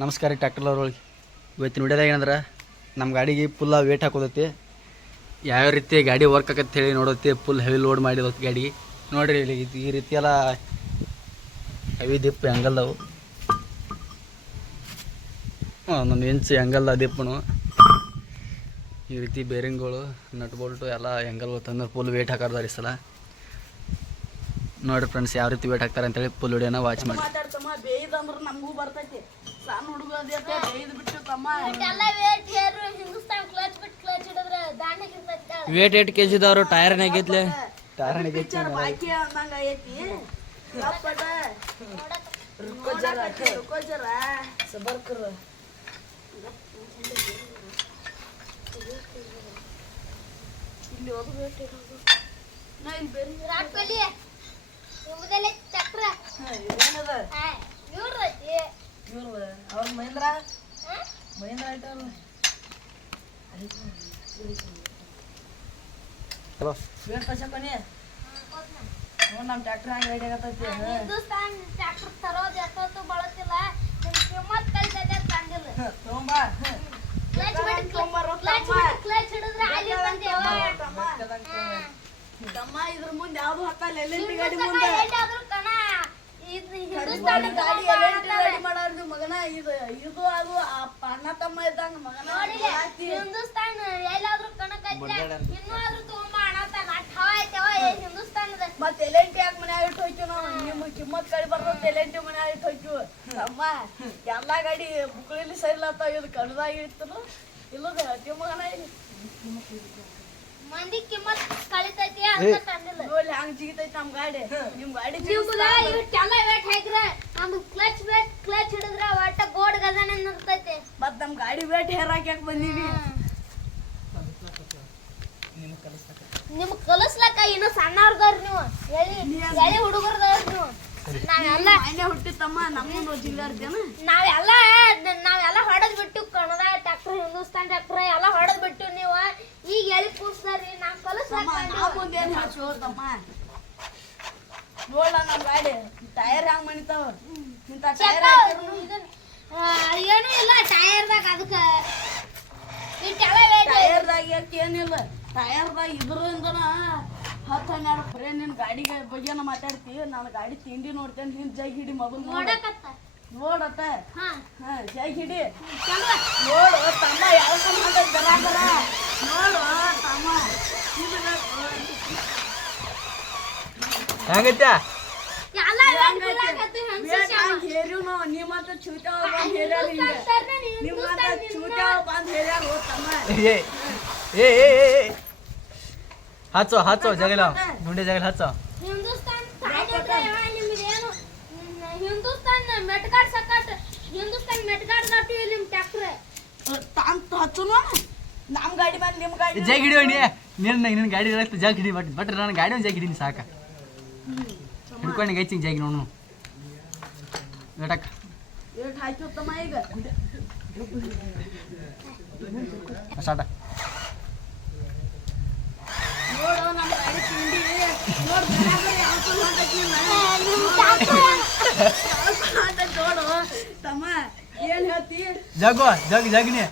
ನಮಸ್ಕಾರ ರೀ ಟ್ರ್ಯಾಕ್ಟರ್ ಅವ್ರೊಳಗೆ ಇವತ್ತಿನ ವಿಡಿಯೋದಾಗ ಏನಂದ್ರೆ ನಮ್ಮ ಗಾಡಿಗೆ ಫುಲ್ಲ ವೇಟ್ ಹಾಕೋದೈತಿ ಯಾವ್ಯಾವ ರೀತಿ ಗಾಡಿ ವರ್ಕ್ ಆಕತ್ತೆ ಹೇಳಿ ನೋಡೋತಿ ಫುಲ್ ಹೆವಿ ಲೋಡ್ ಮಾಡಿದೋತಿ ಗಾಡಿ ನೋಡಿರಿ ಇಲ್ಲಿ ಈ ರೀತಿ ಎಲ್ಲ ಹೆವಿ ದಿಪ್ ಹಂಗಲ್ಲವು ಒಂದೊಂದು ಇಂಚ್ ಹೆಂಗಲ್ಲ ದಿಪ್ಪನು ಈ ರೀತಿ ಬೇರಿಂಗ್ಗಳು ನಟ್ ಬೋಲ್ಟು ಎಲ್ಲ ಹೆಂಗಲ್ಗಳು ತಂದ್ರೆ ಫುಲ್ ವೇಟ್ ಹಾಕೋದಾರ ಈ ಸಲ ನೋಡಿರಿ ಫ್ರೆಂಡ್ಸ್ ಯಾವ ರೀತಿ ವೇಟ್ ಹಾಕ್ತಾರೆ ಅಂತೇಳಿ ಫುಲ್ ವಿಡಿಯೋನ ವಾಚ್ ಮಾಡಿ ನಮಗೂ ಬರ್ತೈತಿ ಸಣ್ಣ ಹುಡುಗ ವೇಟ್ 8 kg ಇದ್ದವರು ಟೈರ್ ಆಗೈತ್ಲೆ ಟೈರ್ ಆಗೈತಿ ಬಾಕಿ ಅಂದಂಗ ಐತಿ ಸಬರ್ಕರ್ ಇಲ್ಲಿ ಹೋಗ್ಬೇಕು ನಾ ಇಲ್ಲಿ ಬೇರೆ ವಿರಾಟ್ ಕೊಹ್ಲಿ ಹೋಗದಲೆ ಚಕ್ರ ಏನದ ಅವ್ರ ಮಹೇಂದ್ರ ಐತಲ್ಲ ಹಲೋ ವೇಟ್ ಕಸಕೊನಿ ನೋಡ್ ನಮ್ಮ ಟ್ರ್ಯಾಕ್ಟರ್ ಹಂಗೆ ರೆಡಿ ಆಗತೈತಿ ಹಿಂದೂಸ್ತಾನ್ ಟ್ರ್ಯಾಕ್ಟರ್ ತರೋದು ಎಷ್ಟೊತ್ತು ಬಳತಿಲ್ಲ ನಿಮ್ ಕಿಮ್ಮತ್ ಕಲ್ತೈತೆ ತಂದಿಲ್ಲ ತಗೊಂಬಾ ಕ್ಲಚ್ ಹಿಡಿದ್ರೆ ಅಲ್ಲಿ ಬಂದೇವ ತಮ್ಮ ಇದ್ರ ಮುಂದೆ ಯಾವ್ದು ಹತ್ತಲ್ಲ ಎಲ್ಲೆಂಟಿ ಗಾಡಿ ಮುಂದೆ ಎಲ್ಲಾದ್ರೂ ಕಣ ಇದು ಹಿಂದೂಸ್ತಾನ್ ಗಾಡಿ ಮಾಡೋದು ಮಗನ ಇದು ಅದು ಅಣ್ಣ ತಮ್ಮ ಇದ್ದಂಗ ಮಗನ ಹಿಂದೂಸ್ತಾನ್ ಎಲ್ಲಾದ್ರೂ ಕಣಕೈತೆ ಇನ್ನೂ ಆದ್ರೂ ತಗೊಂಬ ಅಣತಾನ ಠವ ಐತೆವ ಹಿಂದೂಸ್ತಾನದ ಮತ್ತೆ ಎಲೆಂಟಿ ಯಾಕೆ ಮನ್ಯಾಗ ಇಟ್ಟು ಹೋಯ್ತು ನಾವು ನಿಮ್ಮ ಕಿಮ್ಮತ್ ಗಾಡಿ ಬರ್ತದೆ ಎಲೆಂಟಿ ಮನ್ಯಾಗ ಇಟ್ಟು ಹೋಯ್ತು ತಮ್ಮ ಎಲ್ಲಾ ಗಾಡಿ ಬುಕ್ಳಿಲಿ ಸರಿಲತ್ತಾವ ಇದು ಕಡ್ದಾಗ ಇರ್ತಲ್ಲ ಇಲ್ಲದ ಹತ್ತಿ ಮಗನ ಮಂದಿ ಕಿಮ್ಮತ್ ಕಳಿತೈತಿ ಅಂತ ತಂದಿಲ್ಲ ನೋಡಿ ಹಂಗ ಜಿಗಿತೈತಿ ನಮ್ ಗಾಡಿ ನಿಮ್ ಗಾಡಿ ನಿಮ್ದ ಇಷ್ಟೆಲ್ಲ ವೇಟ್ ಹಾಕಿದ್ರೆ ನಮ್ದು ಕ್ಲಚ್ ಹಿಡಿದ್ರೆ ಒಟ್ಟ ಗೋಡ್ ಗಜನ ನಿರ್ತೈತಿ ಮತ್ ನಮ್ ಗಾಡಿ ವೇಟ್ ಹೇರ್ ಹಾಕ್ಯಾಕ ಬಂದೀವಿ ನಿಮ್ ಕಲಿಸ್ಲಕ್ಕ ಇನ್ನು ಸಣ್ಣವ್ರದವ್ರಿ ನೀವು ಎಳಿ ಹುಡುಗರ್ದವ್ರಿ ನೀವು ನಾವೆಲ್ಲ ಮನೆ ಹುಟ್ಟಿತ್ತಮ್ಮ ನಮ್ಮನ್ನು ಜಿಲ್ಲಾರ್ದೇನ ನಾವೆಲ್ಲ ಹೊಡೆದ್ ಬಿಟ್ಟು ಕನ್ನಡ ಟ್ರ್ಯಾಕ್ಟರ್ ಹಿಂದೂಸ್ತಾನ್ ಟ್ರ್ಯಾಕ್ಟರ್ ಎಲ್ಲ ಹೊಡೆದ್ ಬಿಟ್ಟು ನೀವು ಈಗ ಎಳಿ ಕೂರ್ಸ್ತಾರಿ ನಾವ್ ಕಲಿಸ್ಲಕ್ಕ ಮುಂದೇನ್ ಹಾಚು ತಮ್ಮ ನೋಡ ನಮ್ ಗಾಡಿ ಟೈರ್ ಹಂಗ ಮನಿತಾವ ಇಂತ ಟೈರ್ ಏನು ಇಲ್ಲ ಟೈರ್ದಾಗ ಅದಕ್ಕ ಇಟ್ಟೆಲ್ಲ ವೇಟ್ ಟೈರ್ದಾಗ ಏನಿಲ್ಲ ಟೈರ್ದಾಗ ಇದ್ರಿಂದನ 10-12 ಬರೇ ನಿನ್ ಗಾಡಿಗೆ ಬಗ್ಗೆನ ಮಾತಾಡ್ತಿ ನಾನು ಗಾಡಿ ತಿಂಡಿ ನೋಡ್ತೇನೆ ನಿನ್ ಜೈ ಹಿಡಿ ಮಗನ್ ನೋಡಕತ್ತ ನೋಡತ್ತ ಹಾ ಜೈ ಹಿಡಿ ಚಲೋ ನೋಡು ತಮ್ಮ ಯಾವ ಬರ ನೋಡು ತಮ್ಮ ಹೆಂಗೈತೆ ಎಲ್ಲ ವೇಟ್ ಹೇರಿವ್ ನಾವು ನಿಮ್ಮಂತ ಚೂತಾವ ಬಂದ್ ಹೇಳ್ಯಾರ ನಿಮ್ಮಂತ ಚೂತಾವ ಬಂದ್ ಹೇಳ್ಯಾರ ಓ ತಮ್ಮ ए हाचो जगल गुंडे जगल हाचो ಹಿಂದೂಸ್ತಾನ್ ನಿಮ್ದೇನು ಹಿಂದೂಸ್ತಾನ್ ಮೆಟ್ಗಾಡ್ ಸಕಟ್ ಹಿಂದೂಸ್ತಾನ್ ಮೆಟ್ಗಾಡ್ ದಾಟು ಇಲ್ಲಿ ಟ್ರ್ಯಾಕ್ಟರ್ ತಾಂತ ಹಚ್ಚುನು ನಮ್ ಗಾಡಿ ಬಂದ್ ನಿಮ್ ಗಾಡಿ ಜೈ ಹಿಡಿಯೋ ನಿನ್ನ ಗಾಡಿ ಇರತ್ತೆ ಜಾಗ ಹಿಡಿ ಬಟ್ ನನ್ನ ಗಾಡಿ ಒಂದು ಜಾಗ ಹಿಡೀನಿ ಸಾಕ ಹಿಡ್ಕೊಂಡು ಗೈಚಿಂಗ್ ಜಾಗಿ ನೋಡು ವೇಟಕ್ ಏಟ್ ಹಾಕಿ ತಮ್ಮ ಈಗ ಸ್ಟಾರ್ಟ ನೋಡು ನಮ್ಮ ಗಾಡಿ ತಿಂಡಿ ನೋಡು ನೋಡು ತಮ್ಮ ಏನ್ ಹೇಳ್ತಿ ಜಗಿನಿ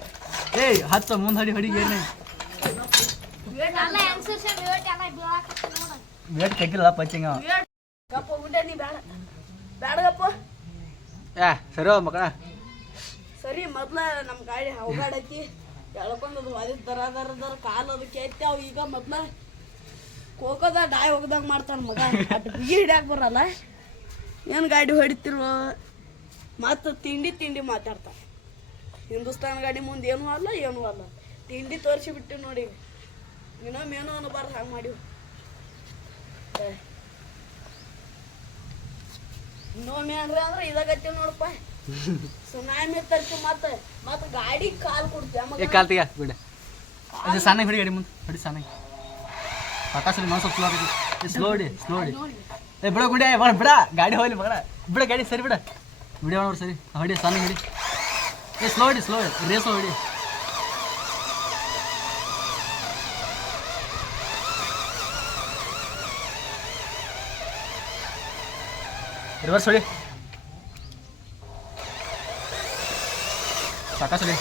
ಏಯ್ ಹತ್ತು ಮುಂದೆ ಹೊಡಿಗೆ ಏನೇ ಎಲ್ಲ ಹೆಂಗಸರ್ ವೇಟ್ ಎಲ್ಲ ಬೀಳಾಕತ್ತ ನೋಡ ವೇಟ್ ತೆಗಿಲ್ಲ ಪಂಚಿಂಗ ಗಪ್ಪ ಉಂಡೆ ನೀ ಬೇಡಗಪ್ಪ ಸರಿ ಮಕ್ಕಳ ಸರಿ ಮೊದ್ಲ ನಮ್ಮ ಗಾಡಿ ಹೋಗಾಡೈತಿ ಎಳ್ಕೊಂಡದು ಒದಿದ್ ದರ ಕಾಲು ಅದಕ್ಕೆ ಐತಿ ಅವು ಈಗ ಮೊದ್ಲ ಕೋಕೋದ ಡಾಯ್ ಹೋಗದಂಗ ಮಾಡ್ತಾನ ಮಗ ಅಟ್ ಬಿಗಿ ಹಿಡ್ಯಾಕ ಬರಲ್ಲ ಏನು ಗಾಡಿ ಹೊಡಿತಿರೋ ಮತ್ತು ತಿಂಡಿ ಮಾತಾಡ್ತಾನೆ ಹಿಂದೂಸ್ತಾನ್ ಗಾಡಿ ಮುಂದೆ ಏನೂ ಅಲ್ಲ ತಿಂಡಿ ತೋರಿಸಿ ಬಿಟ್ಟು ನೋಡಿ ಇನ್ನೊಮ್ಮೆ ಏನೋ ಅನ್ನಬಾರ್ದು ಹಂಗೆ ಮಾಡಿವು ಇನ್ನೊಮ್ಮೆ ಅಂದ್ರೆ ಇದಾಗತ್ತೀವಿ ನೋಡಪ್ಪ ಸುನಾಮಿ ತರ್ತಿ ಮತ್ತೆ ಗಾಡಿ ಕಾಲ್ ಕೊಡ್ತೀವಿ ಕಾಲ್ ತೆಗ ಬಿಡ ಸಣ್ಣ ಹಿಡಿ ಗಾಡಿ ಮುಂದೆ ಹೊಡಿ ಸಣ್ಣ ಪಟಾಸಲ್ಲಿ ಮನಸ್ಸು ಸ್ಲೋ ಹೊಡಿ ಏ ಬಿಡ ಗುಂಡೆ ಬಿಡ ಗಾಡಿ ಹೋಗ್ಲಿ ಬಿಡ ಗಾಡಿ ಸರಿ ಬಿಡ ವಿಡಿಯೋ ನೋಡಿ ಸರಿ ಹೊಡಿ ಸಣ್ಣ ಹಿಡಿ ಏ ಸ್ಲೋ ರೇಸೋ ಹೊಡಿ ರಿವರ್ಸ್ ಹೊಡಿ ಸಾಕಾಸಲಿ